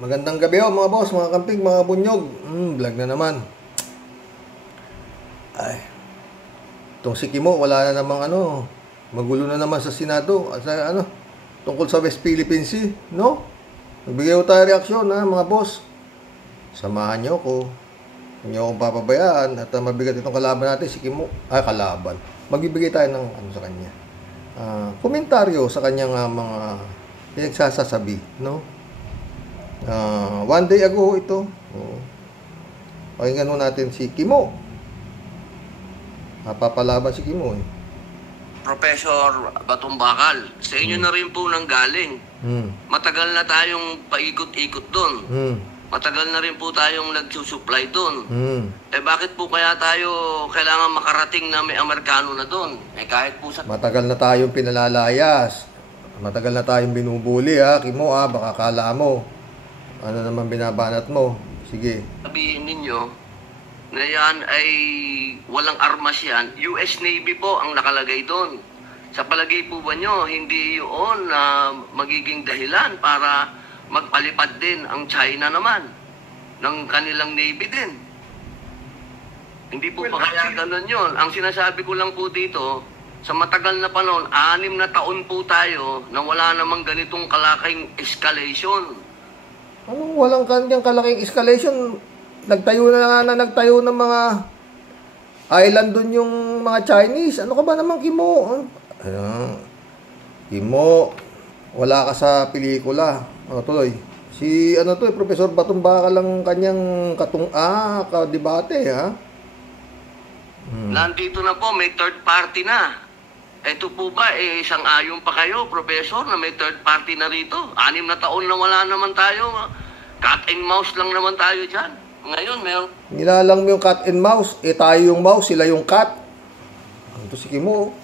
Magandang gabi mga boss, mga kamping, mga bunyog. Vlog na naman. Ay. Itong si Kimo, wala na namang magulo na naman sa Senado at sa tungkol sa West Philippine Sea, no? Nagbigay ko tayo reaksyon, mga boss. Samahan niyo ko. Huwag niyo akong papabayaan at mabigat itong kalaban natin, si Kimo. Kalaban. Magbibigay tayo ng sa kanya. Komentaryo sa kanyang mga pinagsasasabi, no? One day ago ito. Pakinggan mo natin si Kimo. Napapalaban si Kimo Professor Batumbakal, sa inyo na rin po nang galing. Matagal na tayong paikot-ikot doon. Matagal na rin po tayong nagsusupply doon. Bakit po kaya tayo kailangan makarating na may Amerikano na doon? Kahit po sa... Matagal na tayong pinalalayas. Matagal na tayong binubuli, Kimo, baka kala mo. Ano naman binabanat mo? Sige. Sabihin ninyo na yan ay walang armas yan. US Navy po ang nakalagay doon. Sa palagay po ba nyo, hindi yun magiging dahilan para magpalipad din ang China naman ng kanilang Navy din? Hindi po pa kaya ganun yun. Ang sinasabi ko lang po dito, sa matagal na panahon, 6 na taon po tayo na wala namang ganitong kalaking escalation. Anong walang kanyang kalaking escalation? Nagtayo ng mga island doon yung mga Chinese. Ano ka ba naman, Kimo? Kimo, wala ka sa pelikula. Tuloy. Si Professor Batumbakal lang kanyang kadebate, Nandito na po, may third party na. Ito po ba, isang-ayon pa kayo, Professor, na may third party na rito? 6 na taon na wala naman tayo. Cat and mouse lang naman tayo dyan. Ngayon, meron... Nilalang mo yung cat and mouse. Tayo yung mouse, sila yung cat. Ito si Kimo.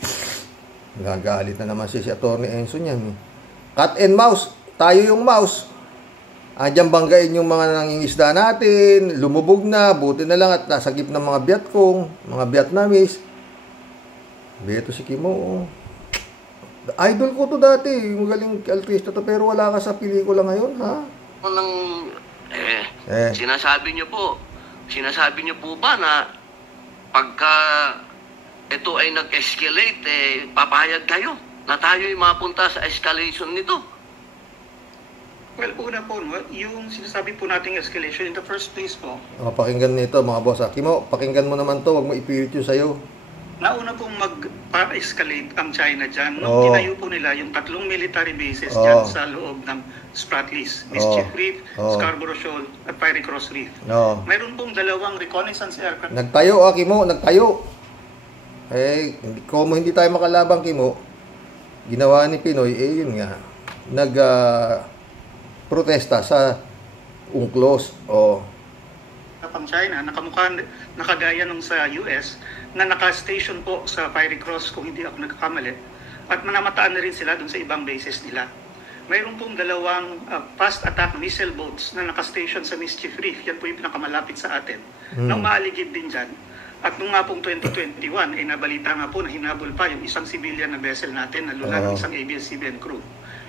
Nagagalit na naman si Atty. Enzo niyan. Cat and mouse. Tayo yung mouse. Andiyan banggain yung mga nangingisda natin. Lumubog na. Buti na lang at nasagip ng mga Vietcong, mga Vietnamese. Beto si Kimo. Idol ko to dati. Magaling artista to. Pero wala ka sa pelikula ngayon, Sinasabi niyo po ba na pagka ito ay nag-escalate, papayag kayo na tayo'y mapunta sa escalation nito? Well, una po, yung sinasabi po nating escalation in the first place po. Pakinggan nito mga boss. Kimo, pakinggan mo naman to. Huwag mo ipilit yung sayo. Nauna pong mag-escalate ang China dyan. Nung tinayo po nila yung 3 military bases dyan sa loob ng Spratlys, Mischief Reef, Scarborough Shoal, at Fiery Cross Reef. Mayroon pong 2 reconnaissance aircraft. Nagtayo, Kimo, nagtayo. Kung hindi tayo makalabang, Kimo, ginawa ni Pinoy, yun nga, protesta sa UNCLOS. Pang China, nakagaya nung sa US, na naka-station po sa Fiery Cross, kung hindi ako nagkakamali, at manamataan na rin sila dun sa ibang bases nila. Mayroon pong 2 fast attack missile boats na naka-station sa Mischief Reef. Yan po yung pinakamalapit sa atin. Nang maaligid din dyan. At nung nga pong 2021, nabalita nga po na hinabol pa yung isang civilian na vessel natin na lula ng isang ABS-CBN crew.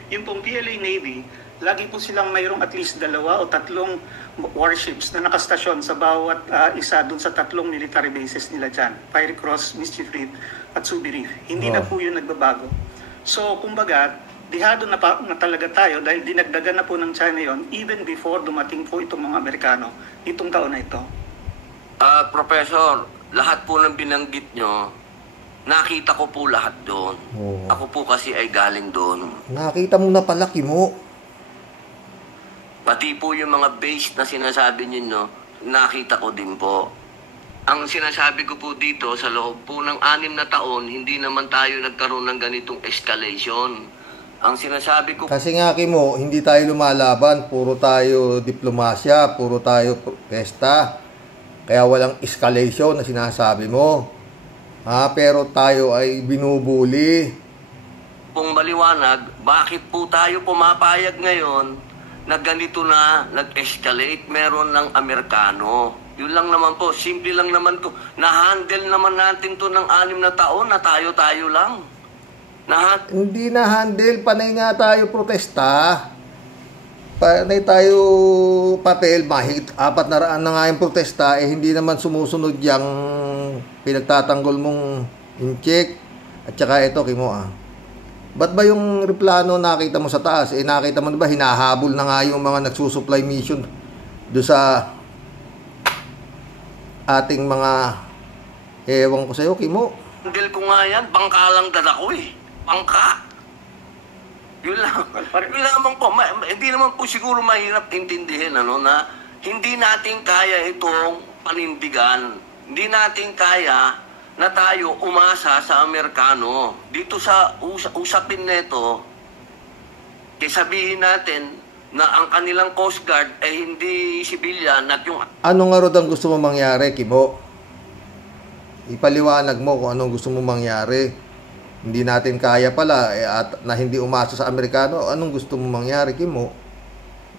Yung pong PLA Navy, lagi po silang mayroong at least 2 o 3 warships na nakastasyon sa bawat isa dun sa 3 military bases nila dyan. Fiery Cross, Mischief Reef, at Subi Reef. Hindi na po yun nagbabago. So, kumbaga, dihado na talaga tayo dahil dinagdagan na po ng China yon even before dumating po itong mga Amerikano itong taon na ito. Professor, lahat po ng binanggit nyo, nakita ko po lahat doon. Ako po kasi ay galing doon. Nakita mo na pala, Kimo. Pati po yung mga base na sinasabi niyo, nakita ko din po. Ang sinasabi ko po dito, sa loob po ng 6 na taon, hindi naman tayo nagkaroon ng ganitong escalation. Ang sinasabi ko... Kasi nga, Kimo, hindi tayo lumalaban. Puro tayo diplomasya, puro tayo protesta. Kaya walang escalation na sinasabi mo. Pero tayo ay binubuli. Kung maliwanag, bakit po tayo pumapayag ngayon na ganito na nag-escalate, meron ng Amerikano? Yun lang naman po, simple lang naman to. Na-handle naman natin to ng 6 na taon na tayo-tayo lang. Hindi na-handle, panay nga tayo protesta. panay tayo papel, mahigit 400 na nga yung protesta, hindi naman sumusunod yung pinagtatanggol mong in-check. At saka ito, Kimo, ba't ba yung replano nakita mo sa taas? Nakita mo na ba, hinahabol na nga yung mga nagsusupply mission do sa ating mga, ewan ko sa'yo, Kimo. Handle ko nga yan, bangka lang dala ko eh. Bangka. Yun lang. Yun naman po. Hindi naman po siguro mahirap intindihin na hindi natin kaya itong panindigan. Hindi natin kaya na tayo umasa sa Amerikano. Dito sa usapin nito, sabihin natin na ang kanilang Coast Guard ay hindi civilian at yung... Ano nga ro ang gusto mo mangyari, Kimo? Ipaliwanag mo kung anong gusto mo mangyari. Hindi natin kaya pala at na hindi umasa sa Amerikano. Anong gusto mo mangyari, Kimo?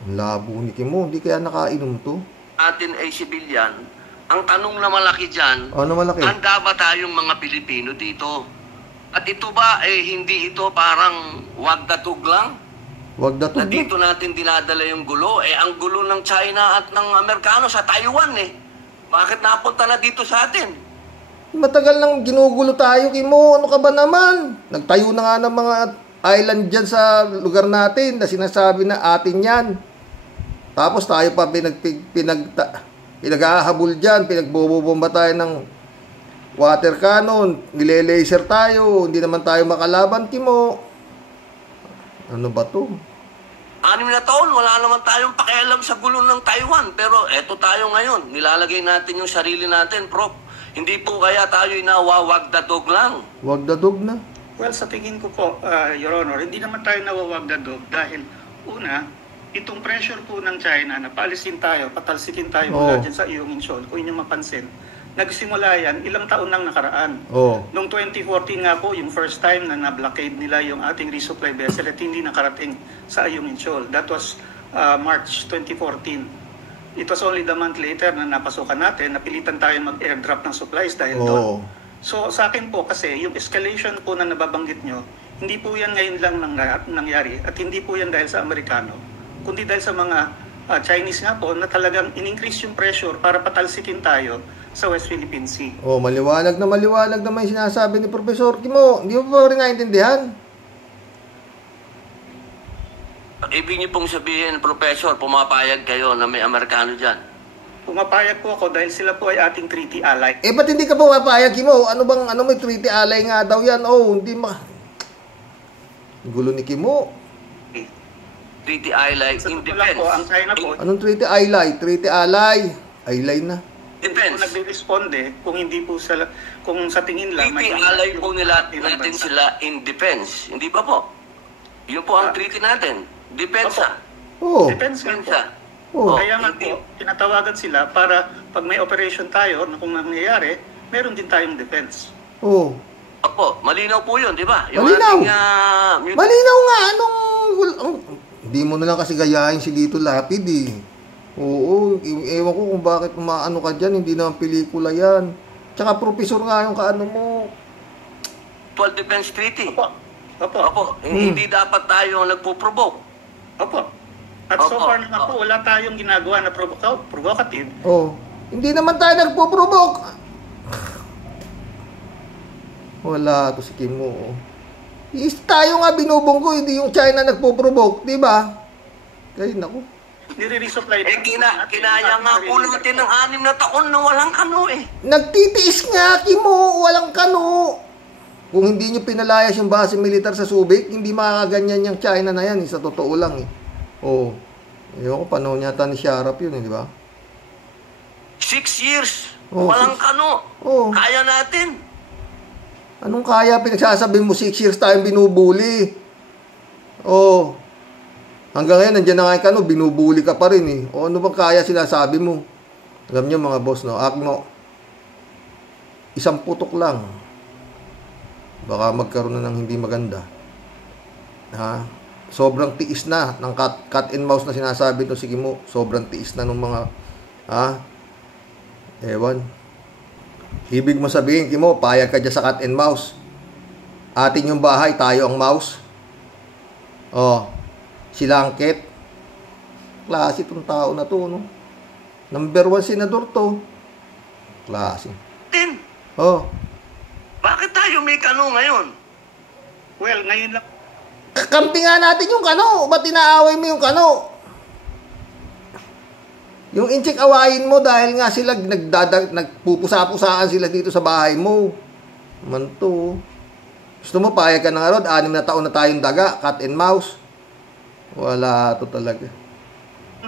Ang labo ni Kimo. Hindi kaya nakainom to? Atin ay civilian. Ang tanong na malaki dyan, ano malaki? handa ba tayong mga Pilipino dito? At ito ba, hindi ito parang wagdatug lang? Wagdatug na dito natin dinadala yung gulo. Ang gulo ng China at ng Amerikano sa Taiwan Bakit napunta na dito sa atin? Matagal nang ginugulo tayo, Kimo. Ano ka ba naman? Nagtayo na nga ng mga island dyan sa lugar natin na sinasabi na atin yan. Tapos tayo pa pinag-ahabol dyan, pinagbubomba tayo ng water cannon, nile-laser tayo, hindi naman tayo makalaban, Kimo. Ano ba to? 6 na taon, wala naman tayong pakialam sa gulo ng Taiwan. Pero eto tayo ngayon, nilalagay natin yung sarili natin, Prof. Hindi po kaya tayo nawawagdadog lang? Wagdadog na? Well, sa tingin ko po, Your Honor, hindi naman tayo nawawagdadog dahil una, itong pressure po ng China na paalisin tayo, patalsikin tayo mula dyan sa Iyong Incheon, kung inyong mapansin, nagsimula yan ilang taon nang nakaraan. Noong 2014 nga po, yung first time na na-blockade nila yung ating resupply vessel at hindi nakarating sa Iyong Incheon. That was March 2014. It was only the month later na napasukan natin, napilitan tayo mag-airdrop ng supplies dahil doon. So sa akin po kasi, yung escalation po na nababanggit nyo, hindi po yan ngayon lang nangyari at hindi po yan dahil sa Amerikano, kundi dahil sa mga Chinese nga po na talagang in-increase yung pressure para patalsikin tayo sa West Philippine Sea. Maliwanag naman yung sinasabi ni Professor Kimo. Hindi mo ba rin naintindihan? Ibig niyo pong sabihin, Professor, pumapayag kayo na may Amerikano dyan? Pumapayag po ako dahil sila po ay ating treaty ally. Ba't hindi ka pumapayag, Kimo? Ano may treaty ally nga daw yan? Hindi gulo ni Kimo. Treaty ally in defense. Po, ang China po, anong treaty ally? Treaty ally. Ally na. Defense. Kung nagre-responde, kung hindi po kung sa tingin lang... Treaty ally po natin sila in defense. Hindi pa po? Yun po ang treaty natin. Depensa. Depensa. Kaya nga po, tinatawagan sila para pag may operation tayo, na kung nangyayari, meron din tayong defense. Opo, malinaw po yun, di ba? Malinaw. Malinaw nga. Hindi mo na lang kasi gayahin si Lito Lapid ewan ko kung bakit umaano ka dyan, hindi naman pelikula yan. Tsaka professor nga yung kaano mo. Mutual Defense Treaty. Opo. Hindi dapat tayo nagpo-provoke. Opo. At so far naman po, wala tayong ginagawa na provocative. Hindi naman tayo nagpo-provoke. Wala to si Kimo. Tayo nga binubunggo, hindi yung China nagpo-provoke, di ba? Kaya naku. Nire-resupply. Kinaya nga po natin ng 6 na taon na walang kano Nagtitiis nga, Kimo, walang kano. Kung hindi nyo pinalayas yung base militar sa Subic, hindi makakaganyan yung China na yan. Sa totoo lang Ewan ko, panahon yata ni Sharap yun, di ba? 6 years. Walang kano. Kaya natin. Anong kaya? Pinagsasabi mo 6 years tayong binubuli. Hanggang ngayon, nandiyan na nga yung kano, binubuli ka pa rin ano bang kaya sinasabi mo? Alam nyo mga boss, isang putok lang. Baka magkaroon na ng hindi maganda. Sobrang tiis na ng cat and mouse na sinasabi to si Kimo. Sobrang tiis na ng mga ewan. Ibig mo sabihin, Kimo, payag ka dyan sa cat and mouse. Atin yung bahay, tayo ang mouse. Sila ang cat. Klase itong tao na to, no? Number 1 senador to. Klase. Tin, Oh. bakit tayo may kano ngayon? Well, ngayon lang Kakampi nga natin yung kano. Ba't inaaway mo yung kano? Yung inchik awayin mo dahil nga sila nagpupusa-pusaan sila dito sa bahay mo. Manto. Gusto mo payag ka na nga rod, 6 na taon na tayong daga, cat and mouse. Wala to talaga.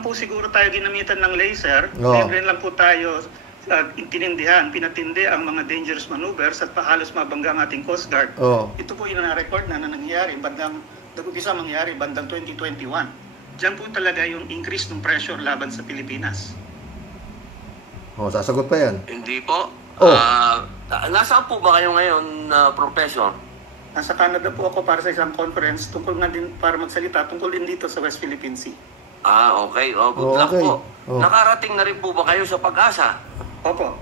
po siguro tayo ginamitan ng laser. Oo. Ngayon rin lang po tayo pinatindi ang mga dangerous maneuvers at halos mabangga ang ating Coast Guard. Oh. Ito po yung na-record na nangyari nag-umpisa mangyari bandang 2021. Diyan po talaga yung increase ng pressure laban sa Pilipinas. Oh, sasagot pa yan. Hindi po. Oh. Nasaan po ba kayo ngayon, Professor? Nasa Canada po ako para sa isang conference tungkol nga din para magsalita tungkol din dito sa West Philippine Sea. Okay. Good Oh, luck okay. po. Oh. Nakarating na rin po ba kayo sa Pag-asa? Opo.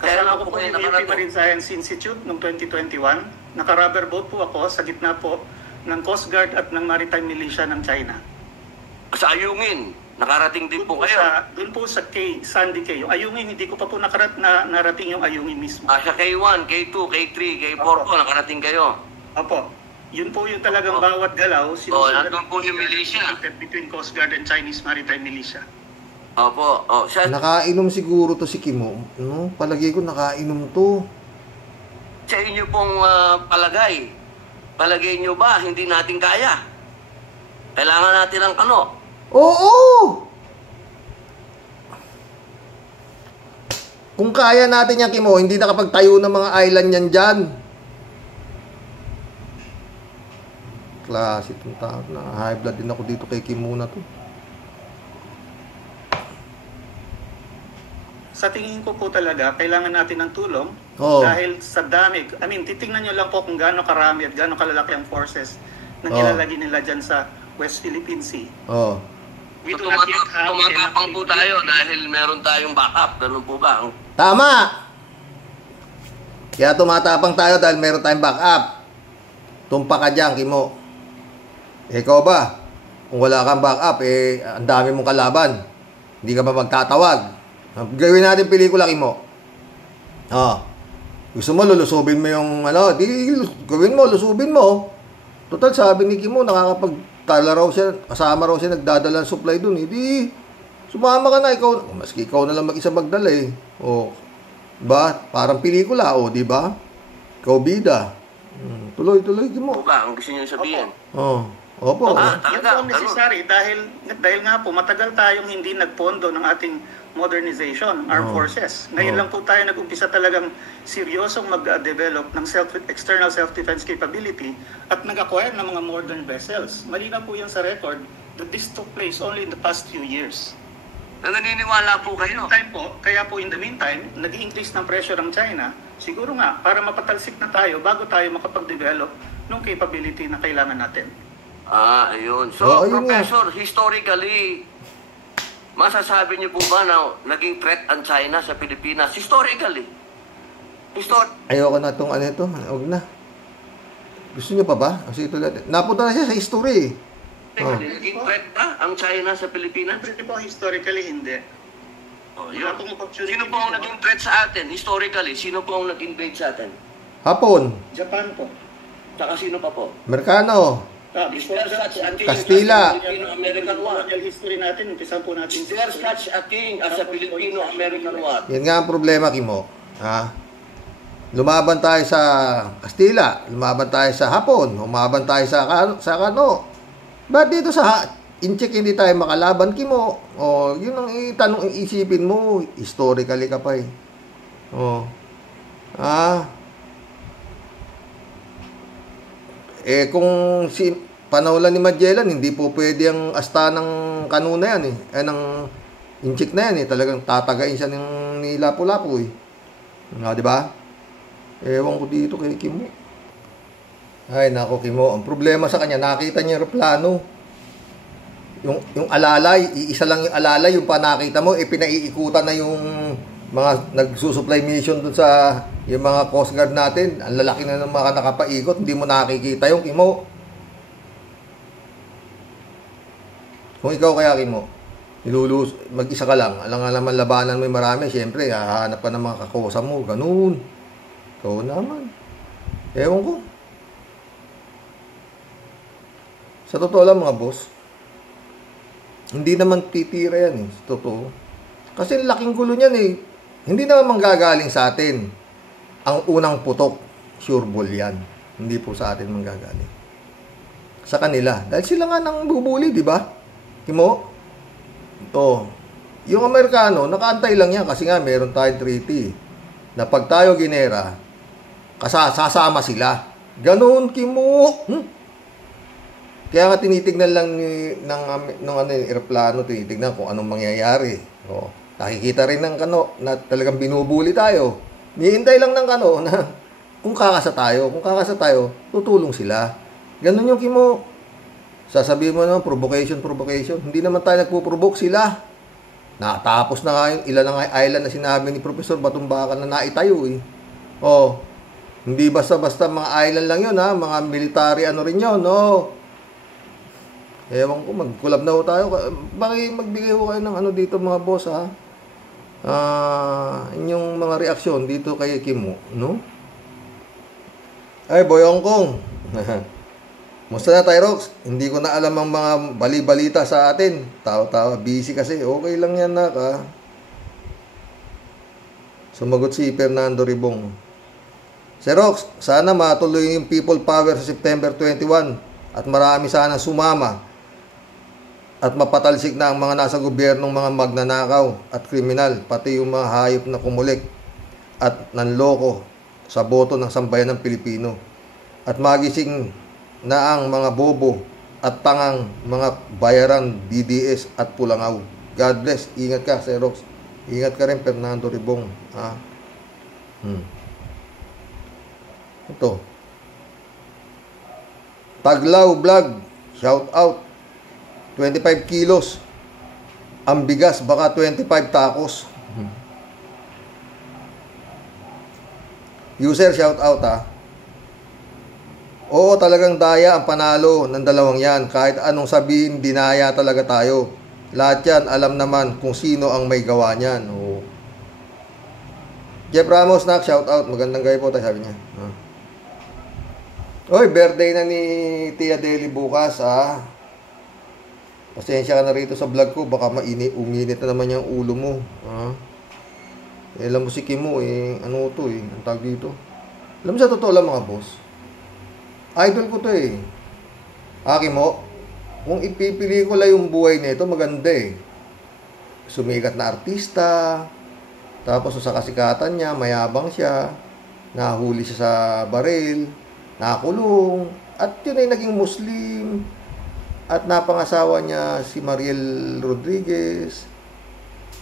Kaya Kasama lang ko po po kayo yung UP nakarating. Marine Science Institute noong 2021. Naka-rubber boat po ako sa gitna po ng Coast Guard at ng Maritime Militia ng China. Sa Ayungin, nakarating din po kayo. Doon po sa Sandy Cay. Yung Ayungin, hindi ko pa po narating yung Ayungin mismo. Sa K1, K2, K3, K4 po, nakarating kayo. Opo. Yun po yung talagang bawat galaw. nandun po yung militia. Between Coast Guard and Chinese Maritime Militia. Opo. Nakainom siguro to si Kimo. No? Palagi ko nakainom to. Sa inyo pong palagay nyo ba, hindi natin kaya? Kailangan natin ng kano. Oo! Kung kaya natin yan, Kimo, hindi nakapagtayo ng mga island yan dyan. Klase itong tao. High blood din ako dito kay Kimo na to. Sa tingin ko po talaga, kailangan natin ng tulong Oo. dahil sa dami. Titingnan nyo lang po kung gaano karami at gaano kalalaki ang forces na nilalagay nila dyan sa West Philippine Sea. Oh. We do not yet have Tumatapang po tayo dahil meron tayong backup. Ganun po ba? Tama! Kaya tumatapang tayo dahil meron tayong backup. Tumpa ka dyan, Kimo. Ikaw ba? Kung wala kang backup, ang dami mong kalaban. Hindi ka ba magtatawag? Gawin natin pelikula, Kimo. Gusto mo, lulusubin mo yung gawin mo, lusubin mo. Total, sabi ni Kimo, nakakapagtala raw siya, kasama raw siya, nagdadala ng supply dun. Hindi, sumama ka na, maski ikaw na lang mag-isa magdala diba? Parang pelikula, diba? Ikaw bida. Tuloy, Kimo. Ba, ang gusto nyo sabihin? Opo. Yan po ang necessary dahil nga po matagal tayong hindi nagpondo ng ating modernization, armed forces. Ngayon lang po tayo nag-umpisa talagang seryosong mag-develop ng external self-defense capability at nag-acquire ng mga modern vessels. Malinaw po yan sa record that this took place only in the past few years. Naniniwala po kayo? Kaya po in the meantime, nag-i-increase ng pressure ang China, siguro nga, para mapatalsik na tayo bago tayo makapag-develop ng capability na kailangan natin. Ayun. So, Professor, historically, masasabi niyo po ba na naging threat ang China sa Pilipinas? Historically. Ayoko na itong ito. Huwag na. Gusto niyo pa ba? Kasi ito natin. Napunta na siya sa history. Naging threat ba ang China sa Pilipinas? Pero po, historically, hindi. Yun. Sino po ang naging threat sa atin? Historically, sino po ang nag-invade sa atin? Hapon. Japan po. Saka sino pa po? Amerikano. Kastila. Filipino-American War. History natin, umpisa po natin. There's such a thing as a Filipino-American War. Yan nga ang problema, Kimo. Lumaban tayo sa Kastila, lumaban tayo sa Hapon, lumaban tayo sa Kano. Ba't dito sa Incheck hindi tayo makalaban, Kimo? Yun ang isipin mo. Historically ka pa kung panaulan ni Magellan, hindi po pwede ang asta ng Kano na yan ng Incheck na yan talagang tatagain siya ni Lapu-Lapu di ba? Ewan ko dito kay Kimo. Ay nako, Kimo, ang problema sa kanya, nakita niya yung aeroplano. Yung alalay, iisa lang yung alalay, yung pa nakita mo, pinaiikutan na yung mga nagsusupply mission dun sa yung mga Coast Guard natin. Ang lalaki na ng mga nakapaikot, hindi mo nakikita yung Kimo. Kung ikaw kaya, Kimo, mag-isa ka lang. Alam nga naman labanan mo yung marami, syempre, hahanap ka ng mga kakosa mo, ganun. Ikaw naman. Ewan ko. Sa totoo lang mga boss, hindi naman titira yan sa totoo. Kasi laking gulo niyan Hindi naman manggagaling sa atin. Ang unang putok, sure ball yan. Hindi po sa atin manggagaling. Sa kanila. Dahil sila nga nang bubuli, di ba? Kimo? Ito. Yung Amerikano, nakaantay lang yan kasi nga meron tayong treaty na pag tayo ginera, sasama sila. Ganun, Kimo. Kaya nga tinitignan lang ng aeroplano, tinitignan kung anong mangyayari. Nakikita rin ng na talagang binubuli tayo. Nihintay lang ng na kung kakasa tayo. Kung kakasa tayo, tutulong sila. Ganun yung Kimo. Sasabihin mo naman, provocation. Hindi naman tayo nagpo-provoke sila. Natapos na nga yung ilan na nga island na sinabi ni Professor Batumbakan na naitayo hindi basta-basta mga island lang yun mga military rin yun, Ewan ko, mag-collab na ho tayo. Bakit magbigay ho kayo ng dito mga boss inyong mga reaksyon dito kay Kimo, no? Ay, Boy Hong Kong. Musta na, Tyrox? Hindi ko na alam ang mga bali-balita sa atin. Tawa-tawa, busy kasi. Okay lang yan, Sumagot si Fernando Ribong. Sir Rox, sana matuloy yung people power sa September 21 at marami sana sumama at mapatalsik na ang mga nasa gobyernong mga magnanakaw at kriminal, pati yung mga hayop na kumulik at nanloko sa boto ng sambayan ng Pilipino. At magising na ang mga bobo at tangang mga bayaran DDS at Pulangaw. God bless. Ingat ka, Sir Rox. Ingat ka rin, Fernando Ribong. Ito. Taglaw Vlog. Shout out. 25 kilos. Ang bigas, baka 25 tacos. User, shout out Oo, talagang daya ang panalo ng dalawang yan. Kahit anong sabihin, dinaya talaga tayo. Lahat yan, alam naman kung sino ang may gawa niyan. Jeff Ramos, shout out. Magandang gabi po tayo, sabi niya. Oy, birthday na ni Tia Deli bukas, Pasensya ka na rito sa vlog ko. Baka uminit na naman yung ulo mo. Alam mo si Kimo, ang tawag dito. Alam mo sa totoo lang mga boss, idol ko to Kimo, kung ipipili ko lang yung buhay nito, maganda Sumikat na artista, tapos sa kasikatan niya, mayabang siya, nahuli siya sa baril, nakulong, at yun ay naging Muslim, at napangasawa niya si Mariel Rodriguez,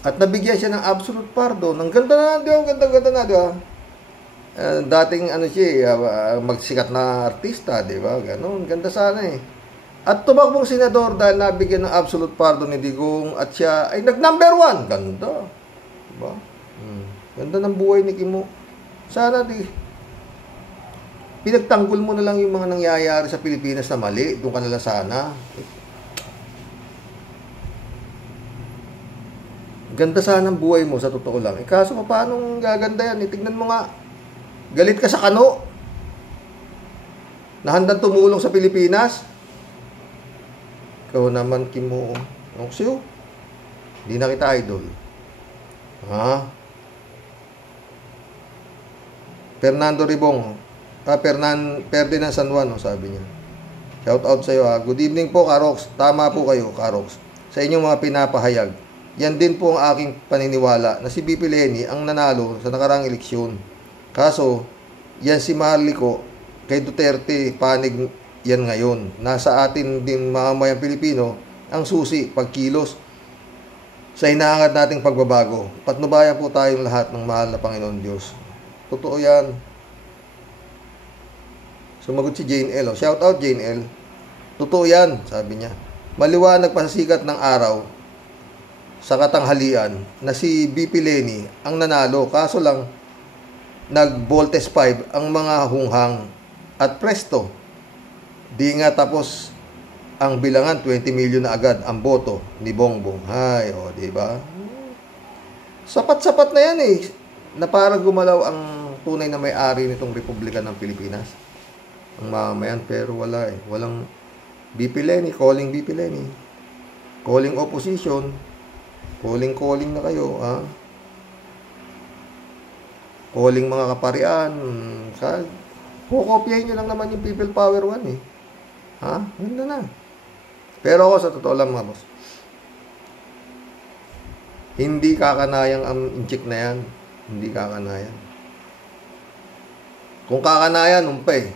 at nabigyan siya ng absolute pardon. Ang ganda na, di ba? Ganda na, di ba? Dating siya, magsikat na artista, di ba? Ganon, ganda sana At tumakbong senador dahil nabigyan ng absolute pardon ni Digong at siya ay nag-number 1. Ganda. Diba? Ganda ng buhay ni Kimo. Sana pinagtanggol mo na lang yung mga nangyayari sa Pilipinas na mali. Doon ka na lang sana. Ganda sana ang buhay mo, sa totoo lang. Kaso paano gaganda yan? Tignan mo nga. Galit ka sa Kano na handang tumulong sa Pilipinas. Ikaw naman, Kimo. Siyo? Hindi na kita idol. Fernando Ribong. Ferdinand San Juan, sabi niya. Shout out sa iyo. Good evening po, Karox. Tama po kayo, Karox. Sa inyong mga pinapahayag. Yan din po ang aking paniniwala na si BP Leni ang nanalo sa nakaraang eleksyon. Kaso, yan si Marlico kay Duterte, panig yan ngayon. Nasa atin din mamamayang Pilipino ang susi, pagkilos sa inaangat nating pagbabago. Patnubayan po tayong lahat ng mahal na Panginoon Diyos. Totoo yan. Sumagot si Jane L. Shout out Jane L. Totoo yan, sabi niya. Maliwanag pa sa sikat ng araw sa katanghalian na si BP Leni ang nanalo. Kaso lang, nag-voltes 5 ang mga hunghang at presto. Di nga tapos ang bilangan, 20 million na agad ang boto ni Bongbong. Hay, o, diba? Sapat-sapat na yan eh, na para gumalaw ang tunay na may-ari nitong Republika ng Pilipinas. Ang mamamayan, pero wala eh. Walang BP Leni, calling BP Leni. Calling opposition. Calling na kayo, ha? Calling mga kaparian. Kukopyahin nyo lang naman yung People Power 1 eh. Ha? Ganda na. Pero ako, sa totoo lang mga boss, hindi kakanayang ang inchik na yan. Hindi kakanayan. Kung kakanayan, umpay.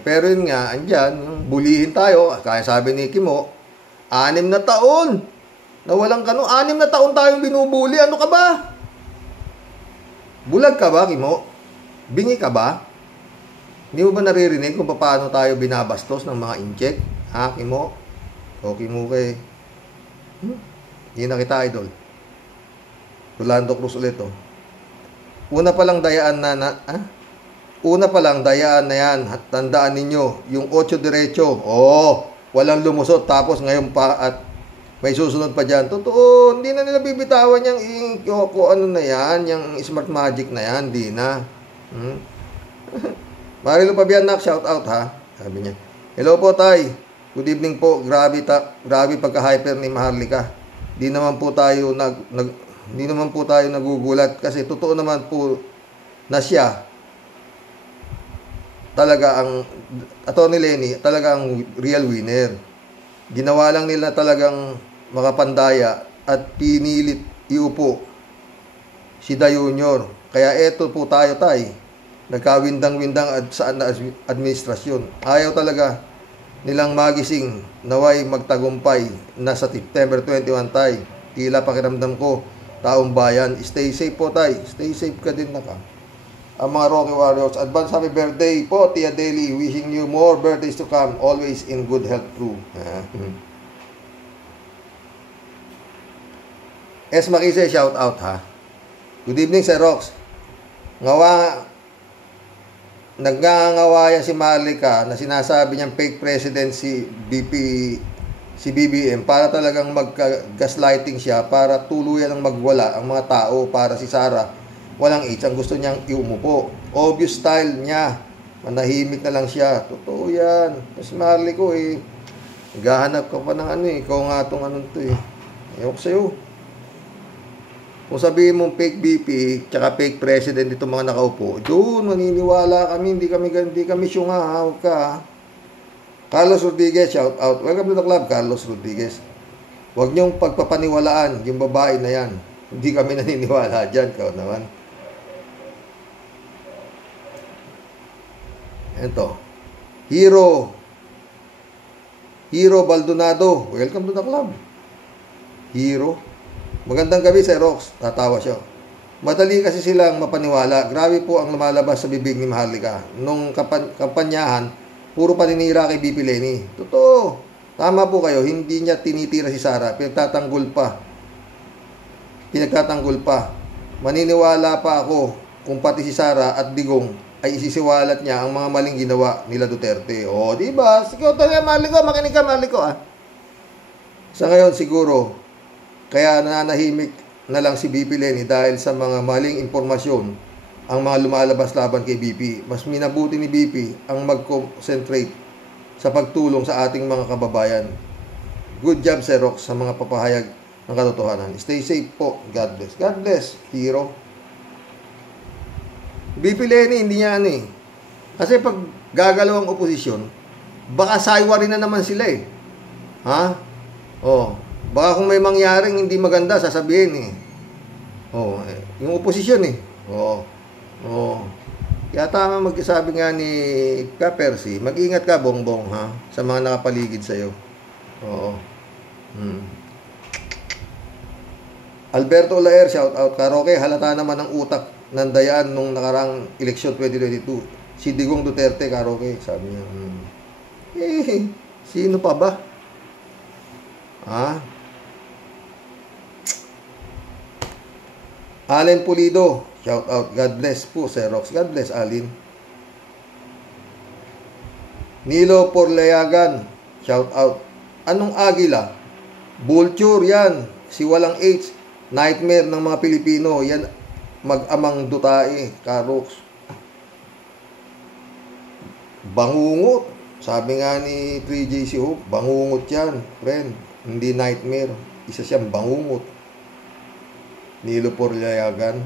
Pero yun nga, andyan, yung bulihin tayo, kaya sabi ni Kimo, 6 na taon na walang 6 na taon tayong binubuli. Ano ka ba? Bulag ka ba, Kimo? Bingi ka ba? Hindi mo ba naririnig kung paano tayo binabastos ng mga incheck? Ha, Kimo? O, Kimo kay. Hindi na kita, idol. Rolando Cruz ulit, oh. Una pa lang dayaan na yan. Tandaan ninyo, yung 8 diretso. Walang lumusot. Tapos ngayon pa at may susunod pa dyan. Totoo, hindi na nila bibitawan yung ano na yan, yung smart magic na yan. Hindi na. Marilo Pabianak, shout out ha. Sabi niya. Hello po, Tay. Good evening po. Grabe pagka-hyper ni Maharlika. Di naman po tayo nagugulat kasi totoo naman po na siya talaga ang Atty. Leni, talaga ang real winner. Ginawa lang nila talagang makapandaya at pinilit iupo si Da Junior. Kaya eto po tayo, Tay. Nagkawindang-windang sa administrasyon. Ayaw talaga nilang magising naway magtagumpay na sa September 21, Tay. Tila pakiramdam ko, taong bayan, stay safe po, Tay. Stay safe ka din na ka. Ang mga Rocky Warriors, advance happy birthday po, Tia Daily. Wishing you more birthdays to come. Always in good health, crew. S. Makise, shout out ha. Good evening, Sir Rox. Nagngangawayan si Maharlika na sinasabi niyang fake president si BBM para talagang mag-gaslighting siya para tuluyan ng magwala ang mga tao para si Sara walang age. Ang gusto niyang iumupo. Obvious style niya. Manahimik na lang siya. Totoo yan. Kasi Maharlika naghahanap ka pa ng ikaw nga itong to Ewan ko sa'yo. Kung sabihin mong fake BP tsaka fake president itong mga nakaupo, doon maniniwala kami, hindi kami syunga, huwag ka. Carlos Rodriguez, shout out. Welcome to the club, Carlos Rodriguez. Huwag niyong pagpapaniwalaan yung babae na yan. Hindi kami naniniwala dyan, ikaw naman. Ito. Hero Baldonado, welcome to the club. Hero. Magandang gabi, Sir Rox. Tatawa siya. Madali kasi silang mapaniwala. Grabe po ang lumalabas sa bibig ni Maharlika. Nung kampanyahan, puro paninira kay BP Leni. Totoo. Tama po kayo. Hindi niya tinitira si Sara. Pinagtatanggol pa. Maniniwala pa ako kung pati si Sara at Digong ay isisiwalat niya ang mga maling ginawa nila Duterte. O, diba? Sige, talaga, Maharlika. Makinig ka, Maharlika, Sa ngayon, siguro, kaya nananahimik na lang si BP Leni dahil sa mga maling impormasyon ang mga lumalabas laban kay BP. Mas minabuti ni BP ang mag-concentrate sa pagtulong sa ating mga kababayan. Good job, Sir Rox, sa mga papahayag ng katotohanan. Stay safe po. God bless. God bless, hero. BP Leni, hindi niya Kasi pag gagalaw ang oposisyon, baka saywa rin na naman sila Ha? Baka kung may mangyaring hindi maganda, sasabihin yung oposisyon Kaya tama magsasabi nga ni Ka-Percy, mag-ingat ka, Bongbong, ha? Sa mga nakapaligid sa'yo. Alberto Olaer, shout out. Karoke, halata naman ang utak ng dayaan nung nakarang eleksyon 2022. Si Digong Duterte, Karoke, sabi niya. Sino pa ba? Allen Pulido, shout out. God bless po, Sir Rox. God bless, Allen. Nilo Porleagan, shout out. Anong agila? Vulture yan. Si walang H. Nightmare ng mga Pilipino. Yan mag-amang dutae. Karoks. Bangungot. Sabi nga ni 3JC Hope, bangungot yan, friend. Hindi nightmare. Isa siyang bangungot. Nilo Porlayagan.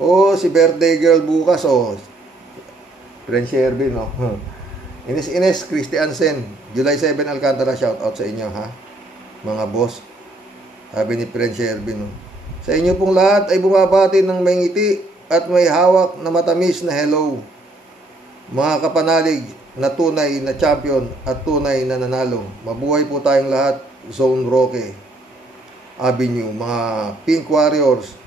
Oh, si birthday girl bukas, oh. Friend Shervin, oh. Ines Christiansen, July 7 Alcantara, shout out sa inyo, ha? Mga boss. Sabi ni Friend Shervin, oh. Sa inyo pong lahat ay bumabati ng may ngiti at may hawak na matamis na hello. Mga kapanalig na tunay na champion at tunay na nanalo. Mabuhay po tayong lahat. Zone Roque Avenue, mga Pink Warriors.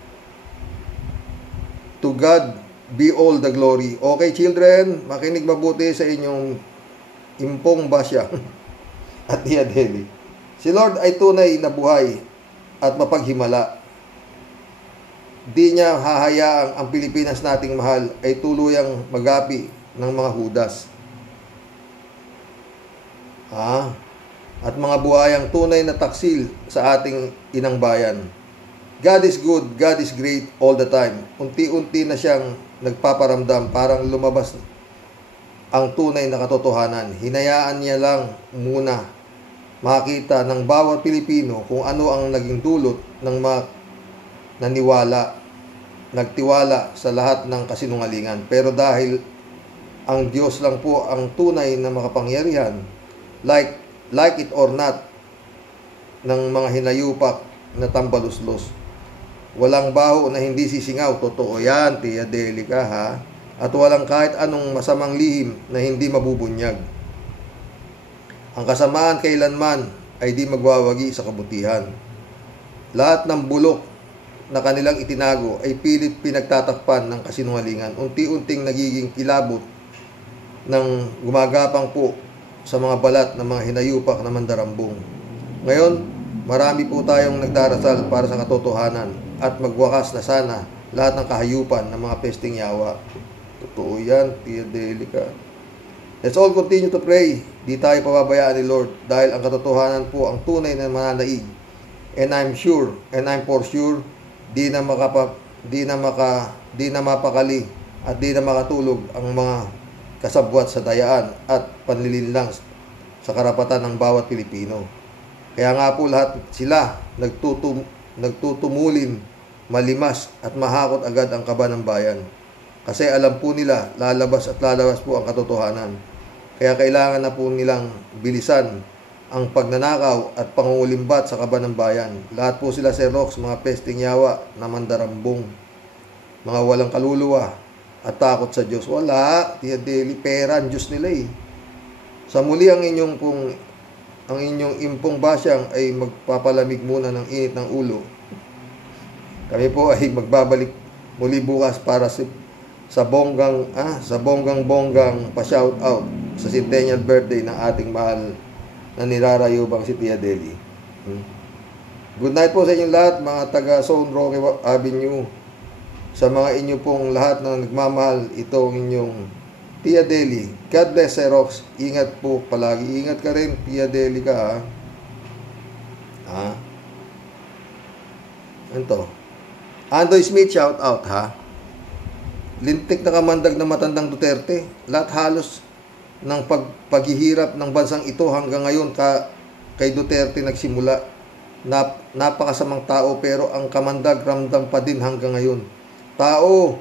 To God be all the glory. Okay, children, makinig mabuti sa inyong Impong Basya at Diadeli. Si Lord ay tunay na buhay at mapaghimala. Di niya hahayaang ang Pilipinas nating mahal ay tuluyang magapi ng mga hudas. At mga buhayang tunay na taksil sa ating inang bayan. God is good, God is great all the time. Unti-unti na siyang nagpaparamdam, parang lumabas ang tunay na katotohanan. Hinayaan niya lang muna makita ng bawat Pilipino kung ano ang naging dulot ng mga nagtiwala sa lahat ng kasinungalingan. Pero dahil ang Diyos lang po ang tunay na makapangyarihan, like it or not, ng mga hinayupak na tambaluslos. Walang baho na hindi sisingaw. Totoo yan, Tia Delica, ha? At walang kahit anong masamang lihim na hindi mabubunyag. Ang kasamaan kailanman ay di magwawagi sa kabutihan. Lahat ng bulok na kanilang itinago ay pilit pinagtatakpan ng kasinungalingan. Unti-unting nagiging kilabot ng gumagapang po sa mga balat ng mga hinayupak na mandarambong. Ngayon, marami po tayong nagdarasal para sa katotohanan at magwakas na sana lahat ng kahayupan ng mga pesting yawa. Totoo yan, Tia Delica. Let's all continue to pray. Di tayo pababayaan ni Lord dahil ang katotohanan po ang tunay na mananaig. And I'm for sure, di na mapakali at di na makatulog ang mga kasabwat sa dayaan at panlilinlang sa karapatan ng bawat Pilipino. Kaya nga po lahat sila nagtutumulin, malimas at mahakot agad ang kaba ng bayan. Kasi alam po nila lalabas po ang katotohanan. Kaya kailangan na po nilang bilisan ang pagnanakaw at pangungulimbat sa kaba ng bayan. Lahat po sila Rox, mga pesting yawa na mandarambong, mga walang kaluluwa at takot sa Diyos. Wala, Tia Deli, pera ang Diyos nila eh. Sa muli ang inyong impong basyang ay magpapalamig muna ng init ng ulo. Kami po ay magbabalik muli bukas para sa bonggang pa-shout out sa centennial birthday ng ating mahal na nirarayubang si Tia Deli. Good night po sa inyong lahat, mga taga Zone Roque Avenue. Sa mga inyo pong lahat na nagmamahal, itong inyong Tia Deli. God bless, Rox. Ingat po palagi. Ingat ka rin, Tia Deli ka, ha? Ito. Andoy Smith, shout out, ha? Lintik na kamandag na matandang Duterte. Lahat halos ng paghihirap ng bansang ito hanggang ngayon kay Duterte nagsimula. Napakasamang tao pero ang kamandag ramdam pa din hanggang ngayon. Tao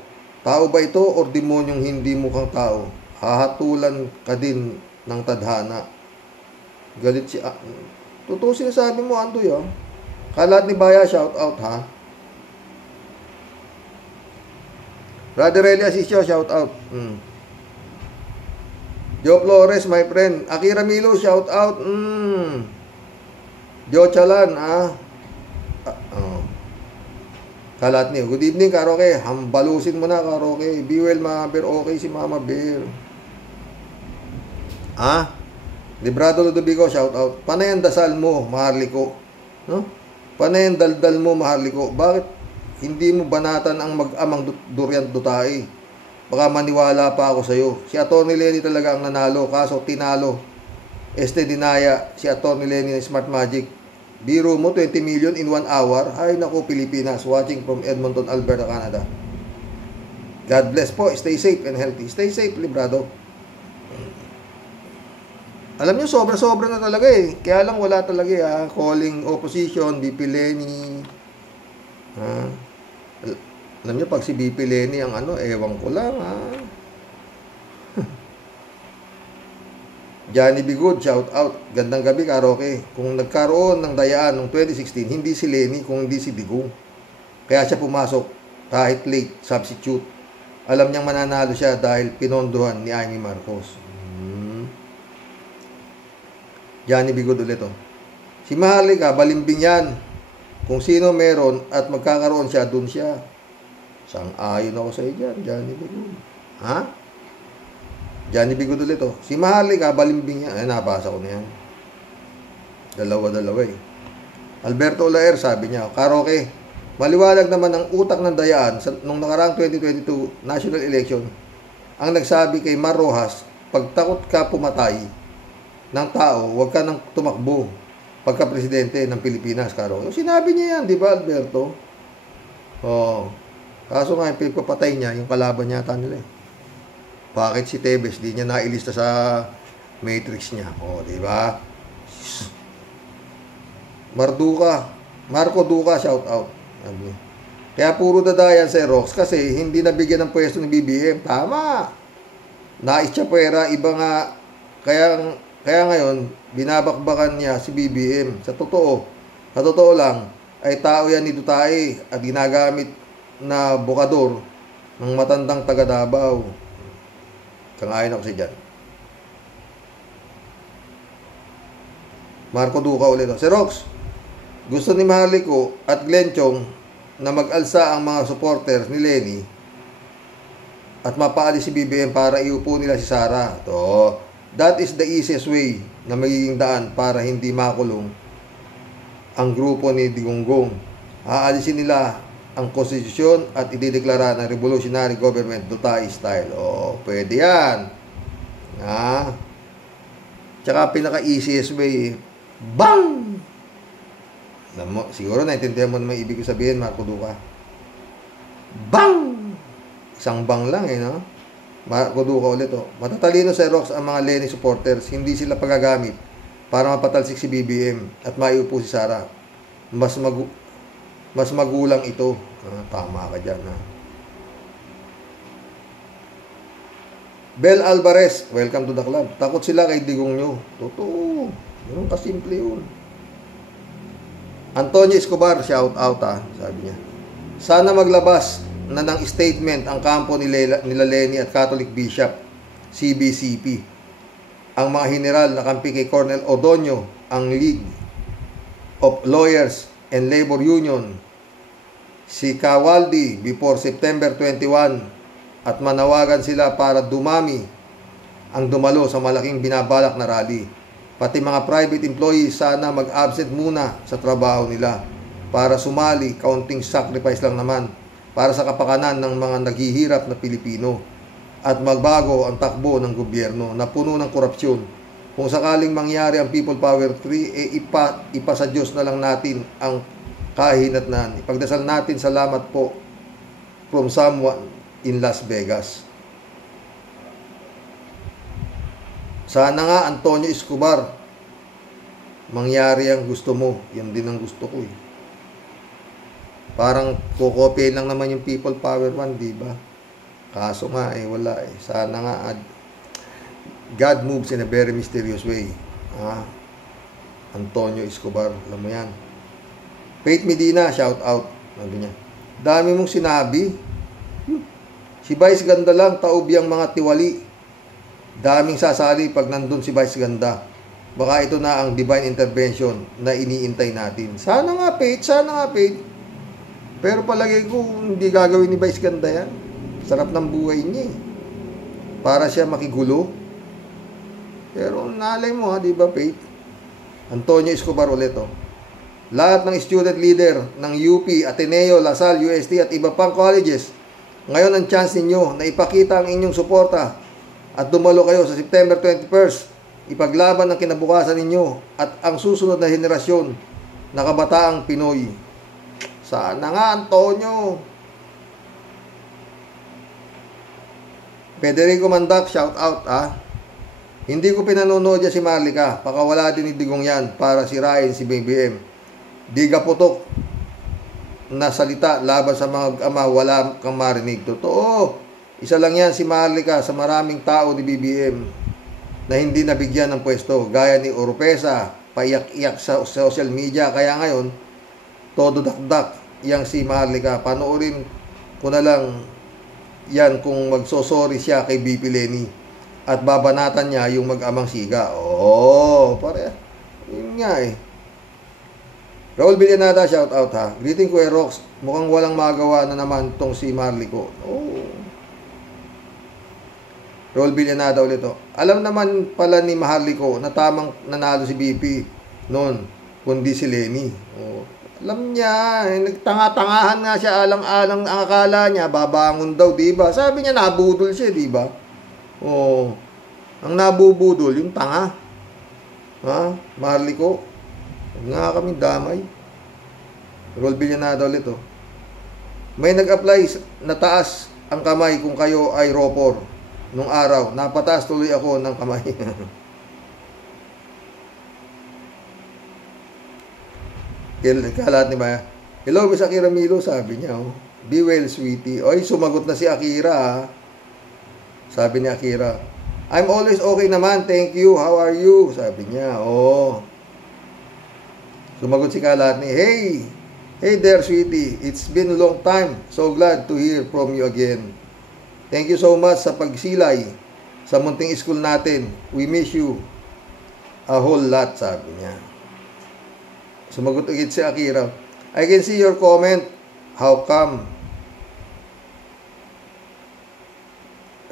ba ito or demonyong hindi mukhang tao? Hahatulan ka din ng tadhana. Galit si... Totoo sinasabi mo, Andoy, ha? Kalat ni Baya, shout out, ha? Brother Eli Asisio, shout out. Joe Flores, my friend. Akira Milo, shout out. Joe Chalan, ha? Kalat niyo. Good evening, Karoke. Hambalusin mo na, Karoke. Be well, Mama Bear. Okay si Mama Bear. Librado Ludovico, shout out. Panay ang dasal mo, Maharliko. No? Panay ang daldal mo, Maharliko. Bakit hindi mo banatan ang mag-amang durian dutay? Baka maniwala pa ako sa'yo. Si Atty. Lenny talaga ang nanalo. Kaso tinalo. Dinaya si Atty. Lenny ng Smart Magic. Biro mo, 20 million in 1 hour. Ay naku, Pilipinas. Watching from Edmonton, Alberta, Canada. God bless po. Stay safe and healthy. Stay safe, librado. Alam nyo, sobra-sobra na talaga eh. Kaya lang wala talaga eh. Calling opposition, BP Lenny. Alam nyo, pag si BP Lenny ang ewan ko lang Johnny B. Good, shout out. Gandang gabi, karaoke. Kung nagkaroon ng dayaan noong 2016, hindi si Lenny, kung hindi si Digong. Kaya siya pumasok kahit late, substitute. Alam niyang mananalo siya dahil pinondohan ni Amy Marcos. Johnny B. Good ulit Si Maharlika, balimbing yan. Kung sino meron at magkakaroon siya, dun siya. Sang-ayon ako sa iyo dyan, Johnny B. Good. Johnny B. Good ulit Si Maharlika, balimbing yan. Ay, nabasa ko na yan. Dalawa-dalawa Alberto Olaer, sabi niya, karaoke, maliwalag naman ang utak ng dayaan nung nakaraang 2022 national election. Ang nagsabi kay Mar Rojas, pag takot ka pumatay ng tao, huwag ka nang tumakbo pagka-presidente ng Pilipinas, karaoke. Sinabi niya yan, di ba, Alberto? Kaso nga, yung pagpapatay niya, yung kalaban niya nila Bakit si Tebes, di niya nailista sa matrix niya? Di ba? Marco Duca, shout out. Kaya puro dadayan sa Rox kasi hindi nabigyan ng pwesto ng BBM. Tama. Nais siya pera, iba nga. Kaya ngayon, binabakbakan niya si BBM. Sa totoo lang, ay tao yan ni Duterte at ginagamit na bukador ng matandang taga Davao. Kangayon ako siya dyan. Marco Duca ulit. Si Rox, gusto ni Maharlika at Glenn Chong na mag-alsa ang mga supporters ni Lenny at mapaalis si BBM para iupo nila si Sara. That is the easiest way na magiging daan para hindi makulong ang grupo ni Digonggong. Aalisin nila ang konstitusyon at idideklara ng revolutionary government Duterte style. Pwede yan. Tsaka pinaka-easiest way, bang! Siguro naintindihan mo naman ibig sabihin, Marco Duca. Bang! Isang bang lang no? Marco Duca ulit Matatalino sa Rox ang mga Lenny supporters. Hindi sila pagagamit para mapatalsik si BBM at maiupo si Sara. Mas magulang ito. Tama ka dyan Bel Alvarez, welcome to the club. Takot sila kay Digong nyo. Totoo. Ganun kasimple yun. Antonio Escobar, shout out sabi niya. Sana maglabas na ng statement ang kampo nila Lenny at Catholic Bishop CBCP. Ang mga general na kampi kay Colonel Odonio, ang League of Lawyers and Labor Union, si Kawaldi before September 21 at manawagan sila para dumami ang dumalo sa malaking binabalak na rally. Pati mga private employees sana mag-absent muna sa trabaho nila para sumali, kaunting sacrifice lang naman para sa kapakanan ng mga naghihirap na Pilipino at magbago ang takbo ng gobyerno na puno ng korupsyon. Kung sakaling mangyari ang People Power 3, ipa sa Diyos na lang natin ang kahinatnan. Ipagdasal natin, salamat po from someone in Las Vegas. Sana nga, Antonio Escobar, mangyari ang gusto mo. Yan din ang gusto ko Parang kukopyahin lang naman yung People Power 1, di ba? Kaso nga wala Sana nga God moves in a very mysterious way. Antonio Escobar, alam mo yan. Faith Medina, shout out. Sabi niya, dami mong sinabi. Si Vice Ganda lang, taob yung mga tiwali. Daming sasali pag nandun si Vice Ganda. Baka ito na ang divine intervention na iniintay natin. Sana nga, Faith. Pero palagay ko, hindi gagawin ni Vice Ganda yan. Sarap ng buhay niya Para siya makigulo. Pero nalay mo di ba, Faith? Antonio Escobar ulit Lahat ng student leader ng UP, Ateneo, Lasal, UST at iba pang colleges Ngayon ang chance ninyo na ipakita ang inyong suporta at dumalo kayo sa September 21st. Ipaglaban ang kinabukasan ninyo at ang susunod na henerasyon na kabataang Pinoy. Sana nga, Antonio. Federico Mandak, shout out Hindi ko pinanonood si Marlica. Pakawala din ni Digong yan para sirain si BBM. Di gaputok na salita laban sa mga ama, wala kang marinig. Totoo. Isa lang yan si Marlica sa maraming tao ni BBM na hindi nabigyan ng pwesto. Gaya ni Oropesa, paiyak-iyak sa social media. Kaya ngayon, todo dakdak yang si Marlica. Panoorin ko na lang yan kung magsosorry siya kay BP Lenny at babanatan niya yung mag-amang siga. Pare. Yun nga Raul Villanada, shout out Greeting Kuya Rox. Mukhang walang magawa na naman tong si Marlico. Raul Villanada ulit Alam naman pala ni Marlico na tamang nanalo si BP noon, kundi si Lenny. Alam niya, nagtanga-tangahan nga siya, alang-alang ang akala niya, babangon daw, diba? Sabi niya, nabudol siya, diba? Ang nabubudol, yung tanga. Marlico, nga kami damay. Raul Villanada ulit May nag-apply na taas ang kamay kung kayo ay ropor. Nung araw, napataas tuloy ako ng kamay. Kalat ni Maya. Hello, Miss Akira Milo, sabi niya. Be well, sweetie. Sumagot na si Akira. Sabi ni Akira, I'm always okay naman, thank you. How are you? Sabi niya. Sumagot si Kalat ni, Hey there, sweetie. It's been a long time. So glad to hear from you again. Thank you so much sa pagsilay sa munting school natin. We miss you a whole lot, sabi niya. Sumagot ulit si Akira, I can see your comment. How come?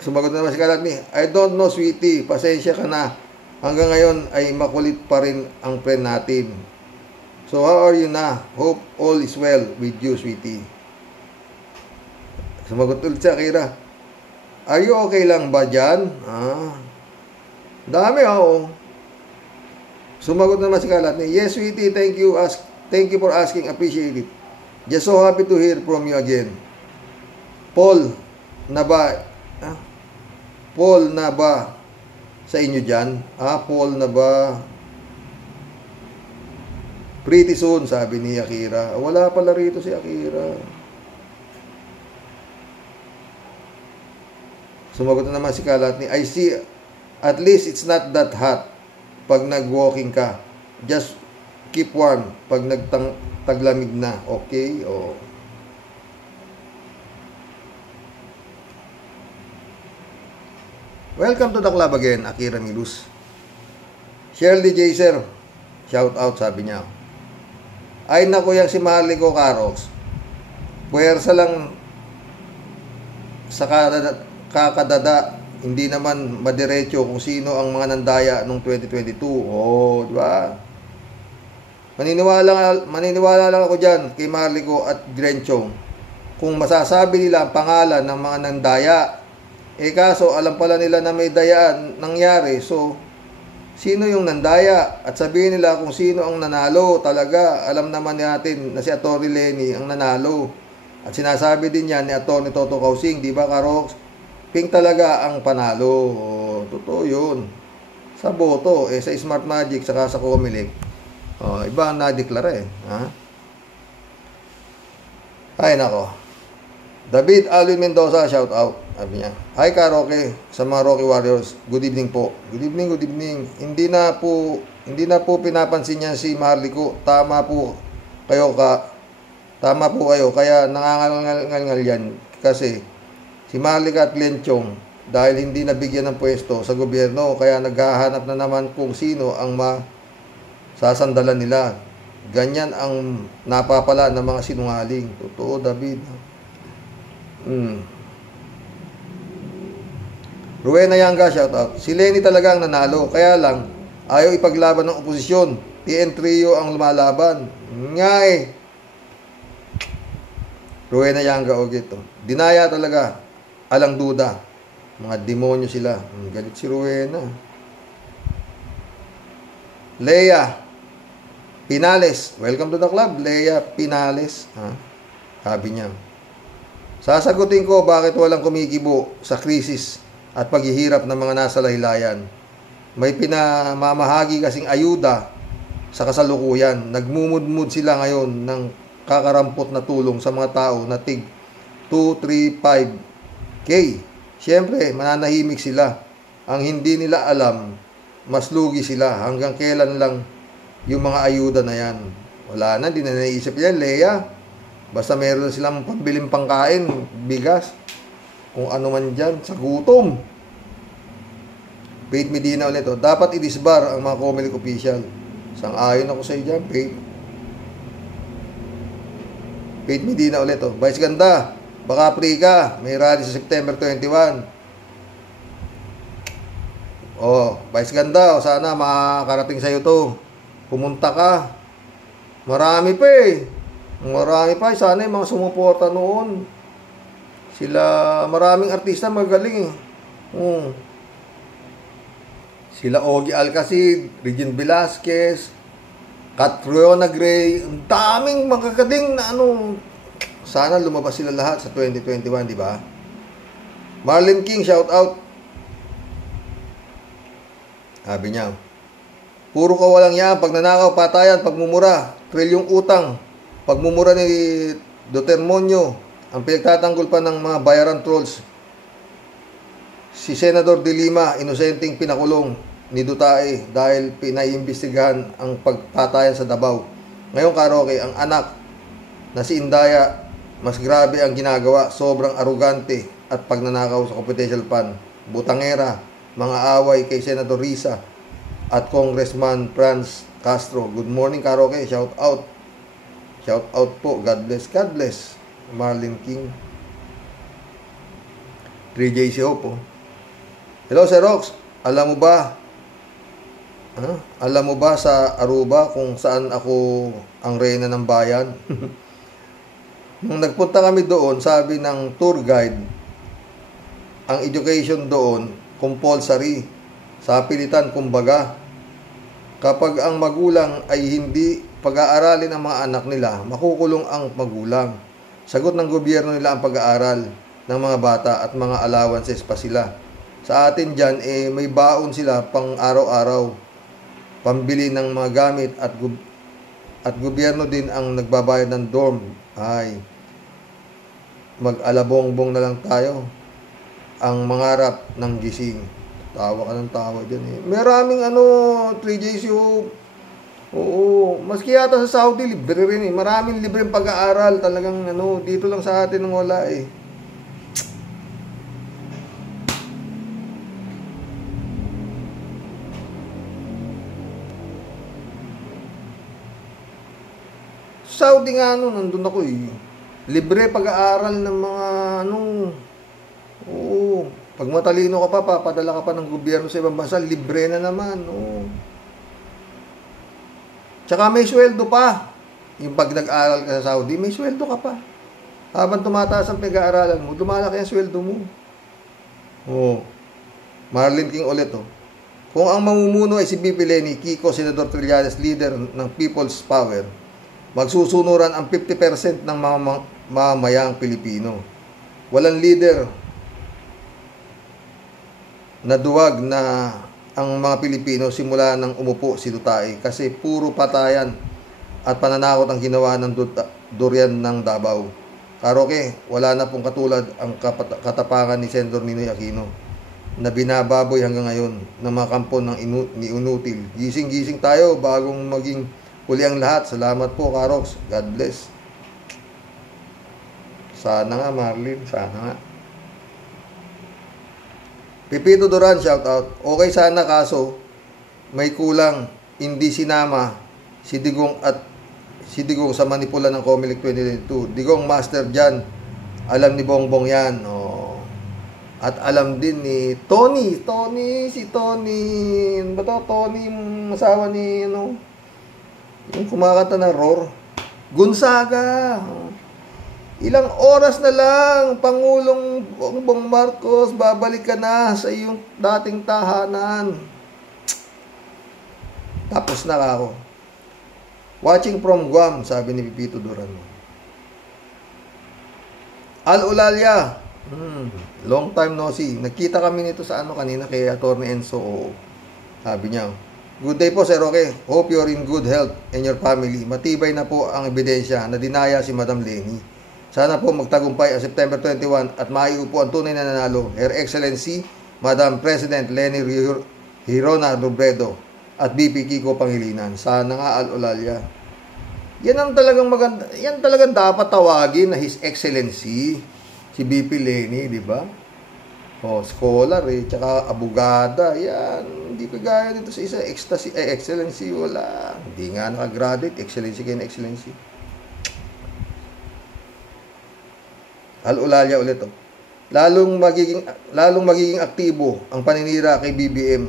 Sumagot naman si Kalat ni, I don't know, sweetie. Pasensya ka na. Hanggang ngayon ay makulit pa rin ang friend natin. So how are you na? Hope all is well with you, sweetie. Sumagot ulit si Akira, are you okay lang ba dyan? Dami Sumagot naman si Kalat ni, yes, sweetie, thank you for asking, appreciate it. Just so happy to hear from you again. Paul na ba sa inyo dyan? Paul na ba? Pretty soon, sabi ni Akira. Wala pala rito si Akira. Sumagot na naman si Kalat ni, I see, at least it's not that hot pag nag-walking ka. Just keep warm pag nagtaglamig na. Okay? Welcome to the club again, Akira Milus. Shirley Jaser, shout out, sabi niya. Ay naku, yang si Marlico, Karox. Puwersa lang sa kakadada. Hindi naman madiretso kung sino ang mga nandaya noong 2022. Di ba? Maniniwala lang ako dyan kay Marlico at Grenchong. Kung masasabi nila ang pangalan ng mga nandaya, kaso alam pala nila na may dayaan nangyari. So, sino yung nandaya? At sabihin nila kung sino ang nanalo. Talaga, alam naman natin na si Atty. Lenny ang nanalo. At sinasabi din yan ni Atty. Toto Kausing, di ba, Karox? Pink talaga ang panalo. Totoo yun. Sa boto, sa Smart Magic, saka sa Comelec. Iba ang nadeklara Ay, nako. David Alvin Mendoza, shout out. Sabi niya, hi Karoke, sa mga Rocky Warriors. Good evening po. Good evening. Hindi na po pinapansin niya si Marlico. Tama po kayo. Kaya nangangal yan. Kasi si Marlica at Glenchong, dahil hindi nabigyan ng pwesto sa gobyerno, kaya naghahanap na naman kung sino ang masasandalan nila. Ganyan ang napapala ng mga sinungaling. Totoo, David. Rowena Yanga, shout out. Si Lenny talaga ang nanalo, kaya lang ayaw ipaglaban ng oposisyon. TN Trio ang lumalaban. Nga Rowena Yanga Ogito. Dinaya talaga. Alang duda. Mga demonyo sila. Galit si Rowena. Leia Pinales. Welcome to the club, Leia Pinales. Sabi niya. Sasagutin ko bakit walang kumikibo sa krisis at paghihirap ng mga nasa laylayan. May pinamamahagi kasing ayuda sa kasalukuyan. Nagmumudmud sila ngayon ng kakarampot na tulong sa mga tao na tig 235K. Siyempre, mananahimik sila. Ang hindi nila alam, mas lugi sila. Hanggang kailan lang yung mga ayuda na yan. Wala na, di na naisip yan, Leia. Basta meron silang pambiling pangkain, bigas, kung ano man dyan, sa gutom. Faith Medina ulit, dapat i-disbar ang mga Comelec official. Sang-ayon ako sa iyo dyan, Faith. Faith Medina ulit, Vice Ganda, baka free ka, may rally sa September 21. Vice Ganda, sana makakarating sa'yo to. Pumunta ka. Marami pa Marami pa. Sana yung mga sumuporta noon. Maraming artista magaling Sila Ogie Alcacid, Regine Velasquez, Catriona Gray, ang daming magkakading na sana lumabas sila lahat sa 2021, di ba? Marlene King, shout out. Sabi niya, puro kawalang yan, pagnanakaw, patayan, pagmumura, trilyong utang, pagmumura ni Dotermonyo, ang pinagtatanggol pa ng mga bayaran trolls. Si Senador De Lima, inosenteng pinakulong ni Dutae dahil pinaiimbestigahan ang pagpatayan sa Davao. Ngayon, Karoke, ang anak na si Indaya, mas grabe ang ginagawa, sobrang arugante at pagnanakaw sa confidential fund. Butangera, mga away kay Senator Risa at Congressman Franz Castro. Good morning, Karoke, shout out. Shout out po, God bless, God bless. Marlene King. 3JC Hope. Hello, Sir Rox. Alam mo ba sa Aruba kung saan ako ang reyna ng bayan? Nung nagpunta kami doon, sabi ng tour guide, ang education doon, compulsory. Sa pilitan, kumbaga. Kapag ang magulang ay hindi pag-aaralin ang mga anak nila, makukulong ang magulang. Sagot ng gobyerno nila ang pag-aaral ng mga bata at mga allowances pa sila. Sa atin dyan, may baon sila pang araw-araw, pambili ng mga gamit at gobyerno din ang nagbabayad ng dorm. Ay, mag-alabongbong na lang tayo. Ang mangarap ng gising. Tawa ka ng tawa dyan Maraming 3JC. Oo, maski yata sa Saudi, libre rin Maraming libreng pag-aaral. Talagang dito lang sa atin nang wala Saudi nga nandun ako Libre pag-aaral ng mga Oo. Pag matalino ka pa, papadala ka pa ng gobyerno sa ibang bansa, libre na naman. Oo. Tsaka may sweldo pa. Yung pag nag-aaral ka sa Saudi, may sweldo ka pa. Habang tumataas ang pag-aaralan mo, lumalaki ang sweldo mo. Oo. Marlene King ulit Kung ang mamumuno ay si BP Leni, Kiko, Senador Trillanes, leader ng People's Power, magsusunuran ang 50% ng mamamayang Pilipino. Walang leader na duwag na ang mga Pilipino simula nang umupo si Duterte kasi puro patayan at pananakot ang ginawa ng Durian ng Davao. Karoke, wala na pong katulad ang katapangan ni Senador Ninoy Aquino na binababoy hanggang ngayon ng mga kampo ng inutil. Gising-gising tayo bagong maging huli ang lahat. Salamat po, Karox. God bless. Sana nga, Marlene. Sana nga. Pipito Duran, shout out. Okay sana kaso may kulang. Hindi sinama si Digong sa manipula ng Comelec 2022. Digong master dyan. Alam ni Bongbong yan. At alam din ni Tony. Si Tony. Ano ba to? Tony, yung asawa ni yung kumakanta ng Roar. Gonzaga. Ilang oras na lang, Pangulong Bongbong Marcos, babalik ka na sa iyong dating tahanan. Tapos na ako. Watching from Guam, sabi ni Pipito Duran. Al Ulalia, long time no see. Nagkita kami nito sa kanina kay Atty. Enzo. Sabi niya, good day po, Sir Roque. Hope you're in good health and your family. Matibay na po ang ebidensya na dinaya si Madam Leni. Sana po magtagumpay ang September 21 at maiupo ang tunay na nanalo, Her Excellency, Madam President Leni Hirona Robredo at BP Kiko Pangilinan. Sana nga, Al Ulalia. Yan ang talagang maganda. Yan talagang dapat tawagin na His Excellency, si BP Leni, di ba? Scholar tsaka abogada, yan. Hindi kagaya nito sa isa, excellency, wala. Hindi nga nakagraduate, excellency kayo na excellency. Al Ulalia ulit, Lalong magiging aktibo ang paninira kay BBM,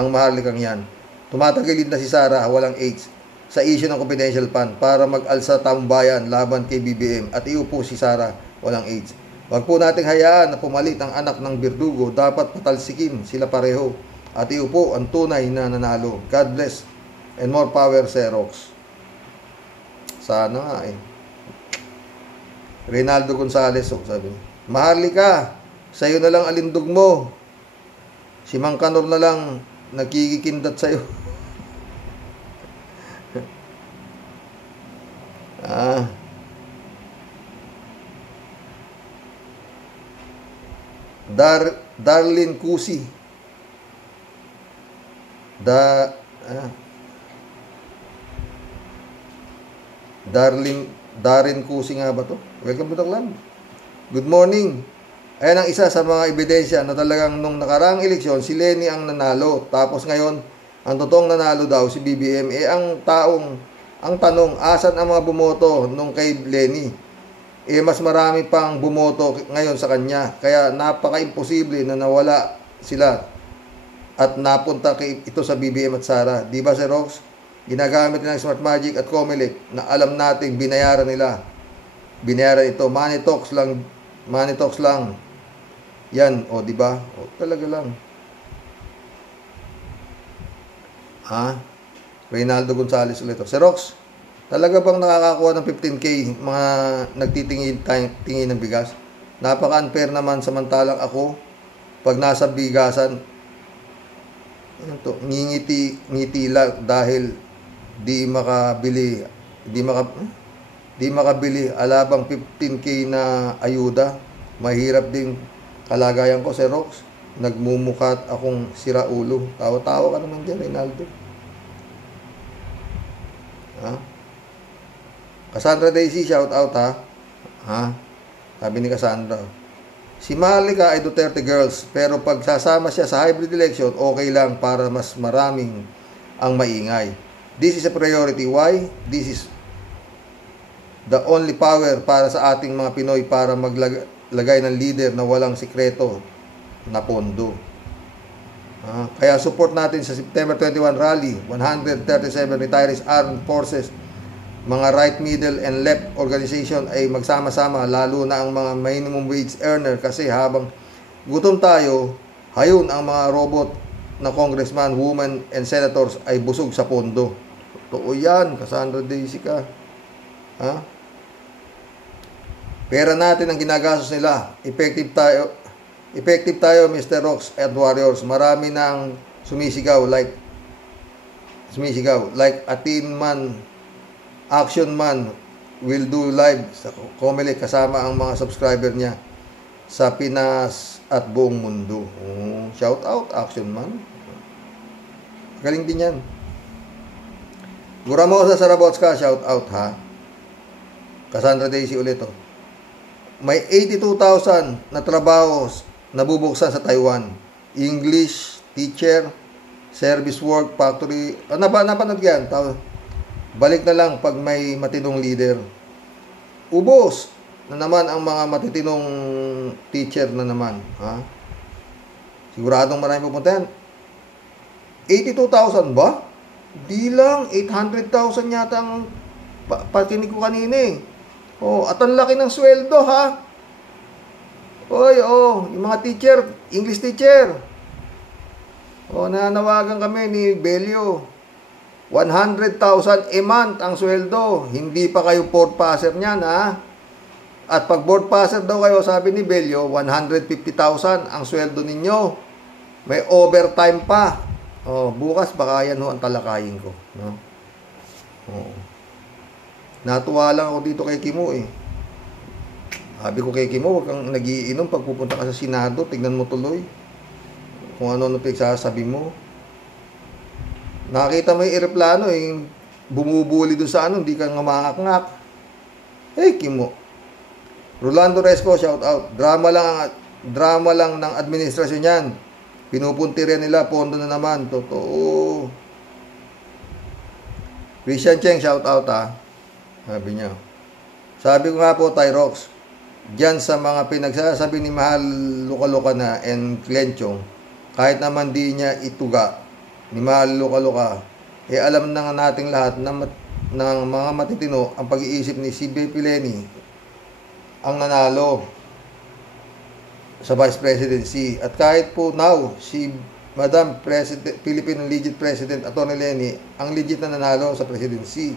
ang maharlikang yan. Tumatagilid na si Sara, walang AIDS, sa issue ng confidential fund para mag-alsa tambayan laban kay BBM at iupo si Sara, walang AIDS. Huwag po nating hayaan na pumalit ang anak ng Birdugo. Dapat patalsikin sila pareho at iupo ang tunay na nanalo. God bless and more power, Xerox. Sana nga Reynaldo Gonzales, sabi niya, Maharlika, sa'yo na lang alindog mo. Si Mang Kanor na lang nagkikikindat sa'yo. Darlene Cusi. Darren Cusi nga ba to? Welcome to the club. Good morning. Ayan ang isa sa mga ebidensya na talagang nung nakaraang eleksyon, si Leni ang nanalo. Tapos ngayon, ang totoong nanalo daw si BBM. Ang tanong, asan ang mga bumoto nung kay Leni? Mas marami pang bumoto ngayon sa kanya. Kaya napaka-imposible na nawala sila at napunta ito sa BBM at Sara. Di ba, Sir Rox? Ginagamit nila ng Smart Magic at Comelec na alam nating binayaran nila. Binayaran ito. Money talks lang. Yan, di ba? Talaga lang. Reynaldo Gonzales ulit. Sir Rox, talaga bang nakakakuha ng 15K mga nagtitingin ng bigas? Napaka-unfair naman samantalang ako pag nasa bigasan ngiti lang dahil di makabili alabang 15K na ayuda. Mahirap din kalagayan ko, Sir Rox. Nagmumukat akong siraulo. Tawa-tawa ka naman dyan, Reynaldo. Cassandra Daisy, shout out Sabi ni Cassandra, si Maharlika ay Duterte girls, pero pag sasama siya sa hybrid election, okay lang para mas maraming ang maingay. This is a priority. Why? This is the only power para sa ating mga Pinoy para maglagay ng leader na walang sikreto na pondo. Kaya support natin sa September 21 rally, 137 retirees armed forces, mga right, middle, and left organization ay magsama-sama, lalo na ang mga minimum wage earner kasi habang gutom tayo, hayon ang mga robot na congressman, women, and senators ay busog sa pondo. Totoo yan, Cassandra Daisy ka. Pera natin ang ginagastos nila. Effective tayo, Mr. Rox at Warriors. Marami nang sumisigaw like a teen man, Action Man will do live sa Comelec kasama ang mga subscriber niya sa Pinas at buong mundo. Shout out, Action Man. Galing din yan. Guramosa Sarabotska, shout out Cassandra Daisy ulit May 82,000 na trabaho nabubuksan sa Taiwan. English, teacher, service work, factory. Napanood yan. Balik na lang pag may matinong leader. Ubos na naman ang mga matitinong teacher na naman. Siguradong marami pupunta yan. 82,000 ba? Di lang. 800,000 yata ang pakinig ko kanina Oh, at ang laki ng sweldo, ha? Oy, oh, yung mga teacher, English teacher. Oh, nananawagan kami ni Belio. 100,000 a month ang sweldo. Hindi pa kayo board passer niyan, ha? At pag board passer daw kayo, sabi ni Belio, 150,000 ang sweldo ninyo. May overtime pa. Oh, bukas baka yan ho ang talakayin ko, no? Oh. Natuwa lang ako dito kay Kimo eh. Sabi ko kay Kimo, huwag kang nagiinom pag pupunta ka sa Senado, tignan mo tuloy kung ano pinagsasabi mo. Nakita mo yung eroplano eh, bumubuli doon sa ano, hindi ka ngangak-ngak. Hey Kimo. Rolando Resco, shout out. Drama lang ng administrasyon yan. Pinupunti rin nila, pondo na naman. Totoo. Christian Cheng, shout out ha. Sabi niya. Sabi ko nga po, Tyrox, diyan sa mga pinagsasabi ni Mahal Luka-Luka na and Clenchong, kahit naman di niya ituga ni Mahal Luka-Luka, eh alam na nga nating lahat ng mga matitino ang pag-iisip ni si BP Leni ang nanalo sa Vice Presidency. At kahit po now, si Madam President, Philippine Legit President Atty. Leni, ang legit na nanalo sa presidency.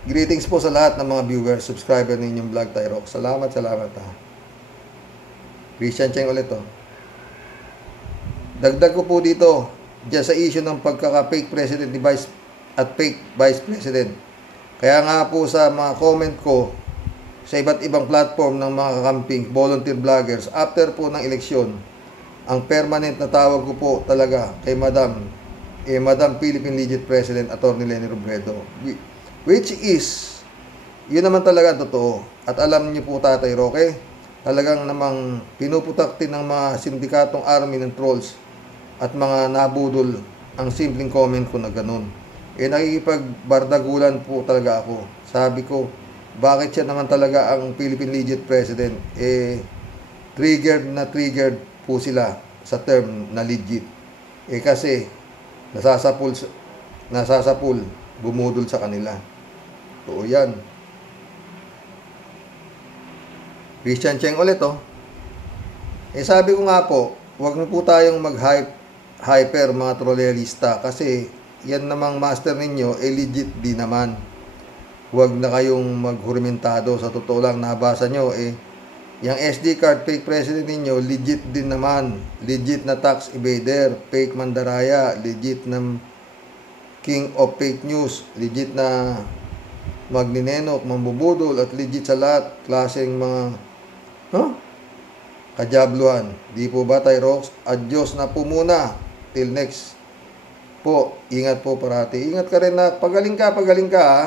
Greetings po sa lahat ng mga viewers, subscriber ng inyong vlog, Tyrox. Salamat ha. Christian Cheng ulit oh. Dagdag ko po dito, dyan sa issue ng pagkaka-fake president ni Vice at fake Vice President. Kaya nga po sa mga comment ko sa iba't ibang platform ng mga kakamping, volunteer vloggers, after po ng eleksyon, ang permanent na tawag ko po talaga kay Madam Philippine Legit President Atty. Leni Robredo. Which is, yun naman talaga totoo. At alam niyo po, Tatay Roque, talagang namang pinuputaktin ng mga sindikatong army ng trolls at mga nabudol ang simpleng comment ko na ganun. Eh nakikipagbardagulan po talaga ako. Sabi ko, bakit siya naman talaga ang Philippine Legit President? Eh, triggered po sila sa term na legit. Eh kasi, nasasapul, bumudol sa kanila. Oo yan. Christian Cheng ulit oh. Eh sabi ko nga po, huwag na po tayong hyper mga trollerista kasi yan namang master ninyo, eh legit din naman. Huwag na kayong maghurimentado. Sa totoo lang, nabasa nyo eh, yung SD card fake president ninyo, legit din naman. Legit na tax evader, fake mandaraya, legit na king of fake news, legit na magninenok, mambubudol, at legit sa lahat, klaseng mga kajabluhan. Di po ba, Tyrox? Adios na po muna. Till next po. Ingat po parati. Ingat ka rin na. Pagaling ka ha.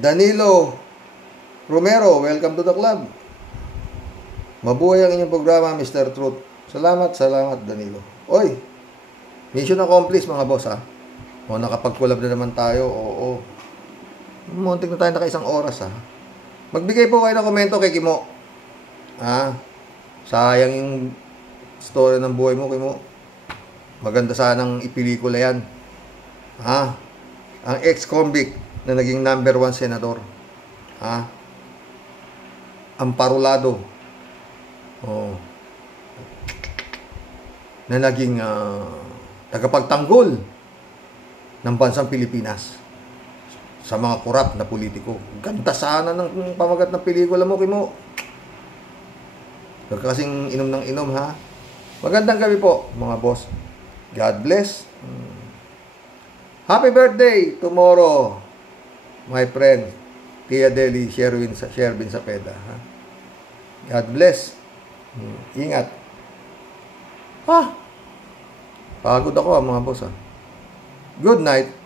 Danilo Romero, welcome to the club. Mabuhay ang inyong programa, Mr. Truth. Salamat Danilo. Oy, mission accomplished mga boss ha. O nakapag-collab na naman tayo. Oo. Muntik na tayo naka-isang oras ha. Magbigay po kayo ng komento kay Kimo. Ha? Sayang yung story ng buhay mo, Kimo. Maganda sanang ipelikula yan. Ha? Ang ex-convict na naging number 1 senador. Ha? Ang parulado. Oh. Na naging tagapagtanggol ng bansang Pilipinas sa mga korap na politiko. Ganda sana ng pamagat ng pelikula mo, Kimo. Huwag kasing inom ng inom, ha? Magandang gabi po, mga boss. God bless. Happy birthday tomorrow, my friend, Tia Deli Sherwin Sapeda. Ha? God bless. Ingat. Pagod ako, mga boss. Ha? Good night.